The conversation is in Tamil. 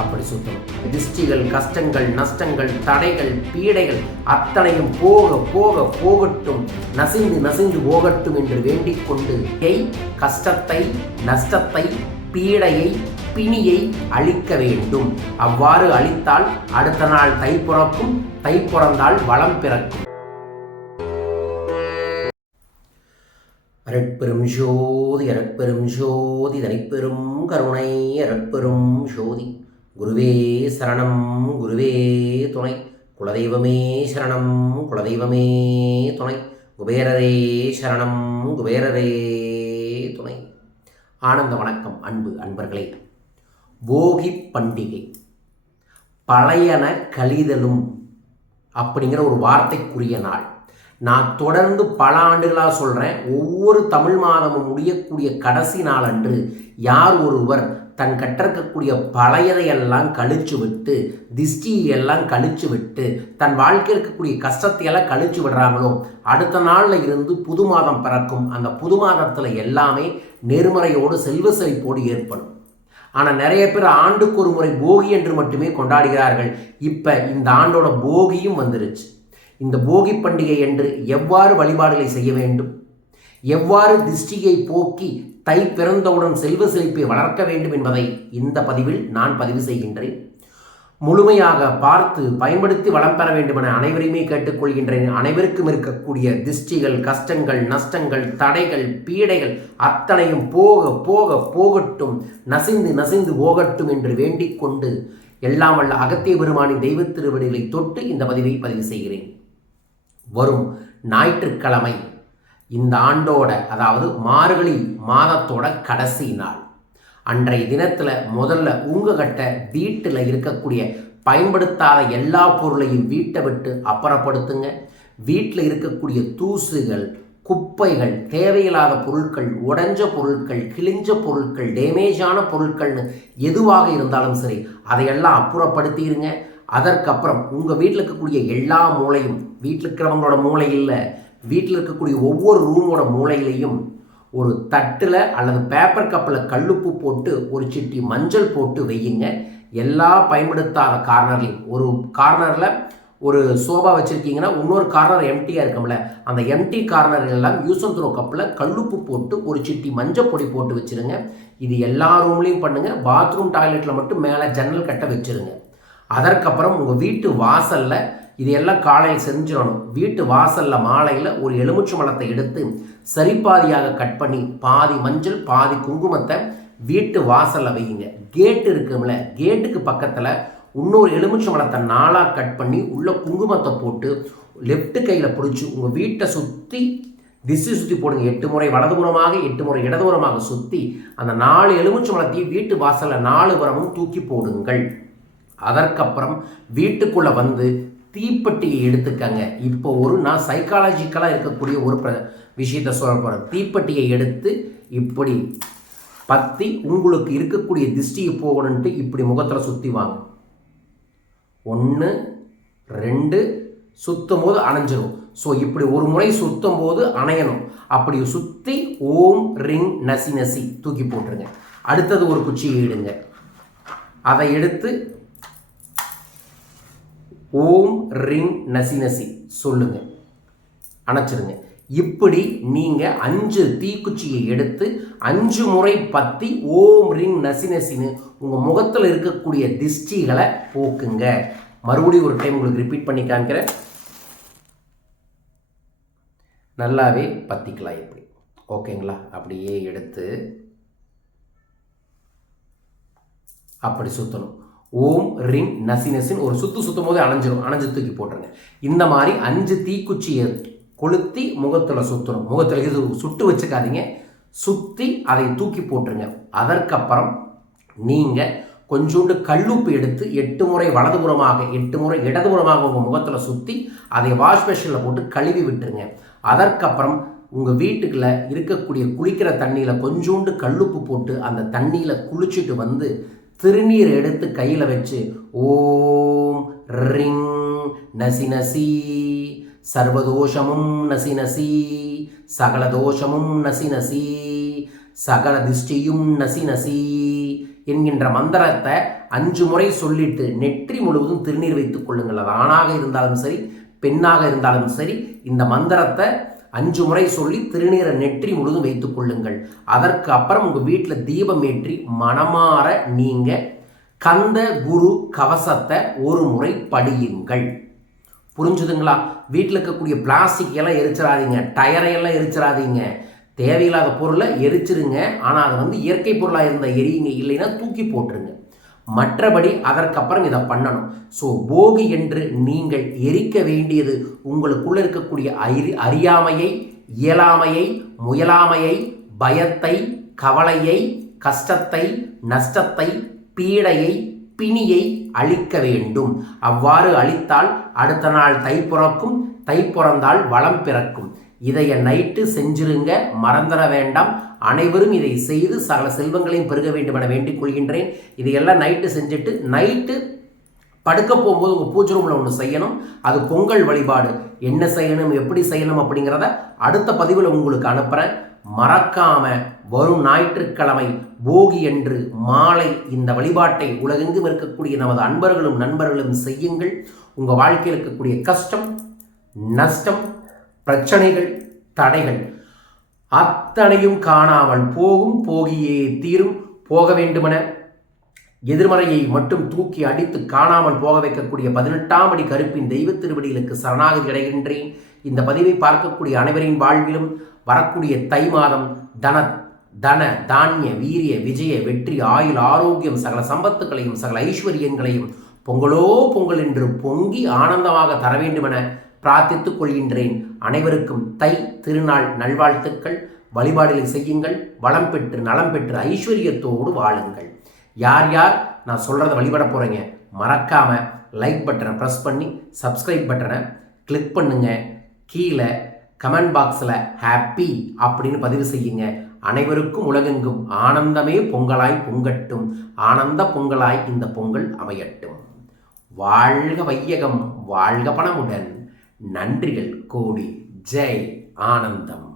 அப்படி சுத்தணும். திருஷ்டிகள் கஷ்டங்கள் நஷ்டங்கள் தடைகள் பீடைகள் அத்தனையும் போக போக போகட்டும். நசிந்து நசிந்து போகட்டும் என்று வேண்டிக் கொண்டு கை கஷ்டத்தை நஷ்டத்தை பீடையை பிணியை அழிக்க வேண்டும். அவ்வாறு அழித்தால் அடுத்த நாள் தை பிறக்கும் தை பிறந்தால் வளம் பிறக்கும். அரட்பெரும் ஜோதி அரட்பெரும் ஜோதி தனிப்பெரும் கருணை அரட்பெரும் ஜோதி. குருவே சரணம் குருவே துணை. குலதெய்வமே சரணம் குலதெய்வமே துணை. குபேரரே சரணம் குபேரரே துணை. ஆனந்த வணக்கம் அன்பு அன்பர்களே. போகி பண்டிகை. பழையன கழிதலும் அப்படிங்கிற ஒரு வார்த்தைக்குரிய நாள். நான் தொடர்ந்து பல ஆண்டுகளாக சொல்கிறேன் ஒவ்வொரு தமிழ் மாதமும் முடியக்கூடிய கடைசி நாள் அன்று யார் ஒருவர் தன் கற்றிருக்கக்கூடிய பழையதையெல்லாம் கழிச்சு விட்டு திஷ்டியெல்லாம் கழிச்சு விட்டு தன் வாழ்க்கையில் இருக்கக்கூடிய கஷ்டத்தையெல்லாம் கழிச்சு விடுறாங்களோ அடுத்த நாளில் இருந்து புது மாதம் பிறக்கும். அந்த புது மாதத்தில் எல்லாமே நேர்மறையோடு செல்வ செழிப்போடு ஏற்படும். ஆனால் நிறைய பேர் ஆண்டுக்கு ஒரு முறை போகி என்று மட்டுமே கொண்டாடுகிறார்கள். இப்போ இந்த ஆண்டோட போகியும் வந்துருச்சு. இந்த போகி பண்டிகை என்று எவ்வாறு வழிபாடுகளை செய்ய வேண்டும்? எவ்வாறு திருஷ்டியை போக்கி தை பிறந்தவுடன் செல்வ செழிப்பை வளர்க்க வேண்டும் என்பதை இந்த பதிவில் நான் பதிவு செய்கின்றேன். முழுமையாக பார்த்து பயன்படுத்தி வளம் பெற வேண்டும் என அனைவரையுமே கேட்டுக்கொள்கின்றேன். அனைவருக்கும் இருக்கக்கூடிய திஷ்டிகள் கஷ்டங்கள் நஷ்டங்கள் தடைகள் பீடைகள் அத்தனையும் போக போக போகட்டும் நசிந்து நசிந்து போகட்டும் என்று வேண்டிக் கொண்டு எல்லாம் வல்ல அகத்திய பெருமானின் தெய்வத் திருவடிகளை தொட்டு இந்த பதிவை பதிவு செய்கிறேன். வரும் ஞாயிற்றுக்கிழமை இந்த ஆண்டோட அதாவது மார்கழி மாதத்தோட கடைசி நாள். அன்றைய தினத்தில் முதல்ல உங்ககிட்ட வீட்டில் இருக்கக்கூடிய பயன்படுத்தாத எல்லா பொருளையும் வீட்டை விட்டு அப்புறப்படுத்துங்க. வீட்டில் இருக்கக்கூடிய தூசுகள் குப்பைகள் தேவையில்லாத பொருட்கள் உடஞ்ச பொருட்கள் கிழிஞ்ச பொருட்கள் டேமேஜான பொருட்கள்னு எதுவாக இருந்தாலும் சரி அதையெல்லாம் அப்புறப்படுத்திடுங்க அதற்கப்புறம் உங்கள் வீட்டில் இருக்கக்கூடிய எல்லா மூளையும் வீட்டில் இருக்கிறவங்களோட மூளை இல்லை வீட்டில் இருக்கக்கூடிய ஒவ்வொரு ரூமோட மூளையிலையும் ஒரு தட்டில் அல்லது பேப்பர் கப்பில் கல்லுப்பு போட்டு ஒரு சிட்டி மஞ்சள் போட்டு வையுங்க. எல்லா பயன்படுத்தாத கார்னர்லையும் ஒரு கார்னரில் ஒரு சோபா வச்சுருக்கீங்கன்னா இன்னொரு கார்னர் எம்டியாக இருக்கும்ல. அந்த எம்டி கார்னர் எல்லாம் யூஸ் த்ரோ கப்பில் கல்லுப்பு போட்டு ஒரு சிட்டி மஞ்சள் பொடி போட்டு வச்சுருங்க. இது எல்லா ரூம்லேயும் பண்ணுங்கள் பாத்ரூம் டாய்லெட்டில் மட்டும் மேலே ஜன்னல் கட்ட வச்சுருங்க. அதற்கப்புறம் உங்கள் வீட்டு வாசலில் இதையெல்லாம் காலையில் செஞ்சிடணும். வீட்டு வாசலில் மாலையில் ஒரு எலுமிச்சை மலத்தை எடுத்து சரிப்பாதியாக கட் பண்ணி பாதி மஞ்சள் பாதி குங்குமத்தை வீட்டு வாசலில் வையுங்க. கேட்டு இருக்கும்ல கேட்டுக்கு பக்கத்தில் இன்னொரு எலுமிச்சை மலத்தை நாளாக கட் பண்ணி உள்ளே குங்குமத்தை போட்டு லெஃப்ட் கையில் பிடிச்சி உங்கள் வீட்டை சுற்றி திசை சுற்றி போடுங்க. எட்டு முறை வலதுபுறமாக எட்டு முறை இடதுபுறமாக சுற்றி அந்த நாலு எலுமிச்சை மலத்தையும் வீட்டு வாசலில் நாலு புறமும் தூக்கி போடுங்கள். அதற்கப்புறம் வீட்டுக்குள்ளே வந்து தீப்பெட்டியை எடுத்துக்கங்க. இப்போ ஒரு நான் சைக்காலஜிக்கலாக இருக்கக்கூடிய ஒரு பிர விஷயத்த சொல்ல போகிறேன் தீப்பெட்டியை எடுத்து இப்படி பற்றி உங்களுக்கு இருக்கக்கூடிய திஷ்டியை போகணுன்ட்டு இப்படி முகத்தில் சுற்றி வாங்க. ஒன்று ரெண்டு சுத்தும் போது அணைஞ்சிடும் ஸோ இப்படி ஒரு முறை சுத்தும் போது அணையணும். அப்படி சுற்றி ஓம் ரிங் நசி நசி தூக்கி போட்டுருங்க. அடுத்தது ஒரு குச்சியை இடுங்க. அதை எடுத்து ஓம் ரிங் நசி நசி. சொல்லுங்க. அணைச்சிருங்க. இப்படி நீங்கள் அஞ்சு தீக்குச்சியை எடுத்து அஞ்சு முறை பற்றி ஓம் ரிங் நசி நசின்னு உங்கள் முகத்தில் இருக்கக்கூடிய திஷ்டிகளை போக்குங்க. மறுபடியும் ஒரு டைம் உங்களுக்கு ரிப்பீட் பண்ணி காமிக்கிறேன். நல்லாவே பற்றிக்கலாம் இப்படி. ஓகேங்களா? அப்படியே எடுத்து அப்படி சுற்றணும் ஓம் ரிங் நசி நசின்னு ஒரு சுத்து சுத்தும் போது அணைஞ்சிடும் அணைஞ்சு தூக்கி போட்டுருங்க. இந்த மாதிரி அஞ்சு தீக்குச்சியை கொளுத்தி முகத்தில் சுற்றணும் முகத்தில் இது சுட்டு வச்சுக்காதீங்க. சுற்றி அதை தூக்கி போட்டுருங்க. அதற்கப்புறம் நீங்கள் கொஞ்சோண்டு கல்லுப்பு எடுத்து எட்டு முறை வலதுபுறமாக எட்டு முறை இடதுபுறமாக உங்கள் முகத்தில் சுற்றி அதை வாஷ் மிஷினில் போட்டு கழுவி விட்டுருங்க. அதற்கப்புறம் உங்கள் வீட்டுக்குள்ள இருக்கக்கூடிய குளிக்கிற தண்ணியில் கொஞ்சோண்டு கல்லுப்பு போட்டு அந்த தண்ணியில் குளிச்சுட்டு வந்து திருநீர் எடுத்து கையில் வச்சு ஓம் ரிங் நசி நசி சர்வதோஷமும் நசி நசி சகல தோஷமும் நசி நசி சகல திஷ்டியும் நசி நசி என்கின்ற மந்திரத்தை அஞ்சு முறை சொல்லிட்டு நெற்றி முழுவதும் திருநீர் வைத்துக் கொள்ளுங்கள். அது ஆணாக இருந்தாலும் சரி பெண்ணாக இருந்தாலும் சரி இந்த மந்திரத்தை அஞ்சு முறை சொல்லி திருநீரை நெற்றி முழுதும் வைத்துக் கொள்ளுங்கள். அதற்கு அப்புறம் உங்கள் வீட்டில் தீபம் ஏற்றி மனமாற நீங்கள் கந்த குரு கவசத்தை ஒரு முறை படியுங்கள். புரிஞ்சுதுங்களா? வீட்டில் இருக்கக்கூடிய பிளாஸ்டிக் எல்லாம் எரிச்சிடாதீங்க. டயரை எல்லாம் எரிச்சிடாதீங்க. தேவையில்லாத பொருளை எரிச்சிருங்க. ஆனால் அது வந்து இயற்கை பொருளாக இருந்தால் எரியுங்க. இல்லைன்னா தூக்கி போட்டுருங்க. மற்றபடி அதற்கப்புறம் இதை பண்ணணும். ஸோ போகி என்று நீங்கள் எரிக்க வேண்டியது உங்களுக்குள்ள இருக்கக்கூடிய அறி அறியாமையை இயலாமையை முயலாமையை பயத்தை கவலையை கஷ்டத்தை நஷ்டத்தை பீடையை பிணியை அழிக்க வேண்டும். அவ்வாறு அழித்தால் அடுத்த நாள் தை பிறக்கும் தை பிறந்தால் வளம் பிறக்கும். இதைய நைட்டு செஞ்சிருங்க மறந்துட வேண்டாம். அனைவரும் இதை செய்து சகல செல்வங்களையும் பெருக வேண்டும் என வேண்டிக் கொள்கின்றேன். இதையெல்லாம் நைட்டு செஞ்சுட்டு நைட்டு படுக்க போகும்போது உங்கள் பூஜை ரூமில் ஒன்று செய்யணும். அது பொங்கல் வழிபாடு. என்ன செய்யணும் எப்படி செய்யணும் அப்படிங்கிறத அடுத்த பதிவில் உங்களுக்கு அனுப்புகிறேன் மறக்காம வரும் ஞாயிற்றுக்கிழமை போகி என்று மாலை இந்த வழிபாட்டை உலகெங்கும் இருக்கக்கூடிய நமது அன்பர்களும் நண்பர்களும் செய்யுங்கள். உங்கள் வாழ்க்கையில் இருக்கக்கூடிய கஷ்டம் நஷ்டம் பிரச்சனைகள் தடைகள். அத்தனையும் காணாமல் போகும் போகியே தீரும் போக வேண்டுமென எதிர்மறையை மட்டும் தூக்கி அடித்து காணாமல் போக வைக்கக்கூடிய பதினெட்டாம் அடி கருப்பின் தெய்வ திருவடிகளுக்கு சரணாகதி அடைகின்றேன். இந்த பதிவை பார்க்கக்கூடிய அனைவரின் வாழ்விலும் வரக்கூடிய தை மாதம் தன தன தானிய வீரிய விஜய வெற்றி ஆயுள் ஆரோக்கியம் சகல சம்பத்துக்களையும் சகல ஐஸ்வர்யங்களையும் பொங்கலோ பொங்கல் என்று பொங்கி ஆனந்தமாக தர வேண்டுமென பிரார்த்தித்துக் கொள்கின்றேன். அனைவருக்கும் தை திருநாள் நல்வாழ்த்துக்கள். வழிபாடுகளை செய்யுங்கள். வளம் பெற்று நலம் பெற்று ஐஸ்வர்யத்தோடு வாழுங்கள். யார் யார்? நான் சொல்கிறத வழிபட போகிறீங்க மறக்காமல் லைக் பட்டனை ப்ரெஸ் பண்ணி சப்ஸ்கிரைப் பட்டனை கிளிக் பண்ணுங்க. கீழே கமெண்ட் பாக்ஸில் ஹாப்பி அப்படின்னு பதிவு செய்யுங்க. அனைவருக்கும் உலகெங்கும் ஆனந்தமே பொங்கலாய் பொங்கட்டும். ஆனந்த பொங்கலாய் இந்த பொங்கல் அமையட்டும். வாழ்க வையகம் வாழ்க பணமுடன். நன்றிகள். கோடி. ஜெய். ஆனந்தம்.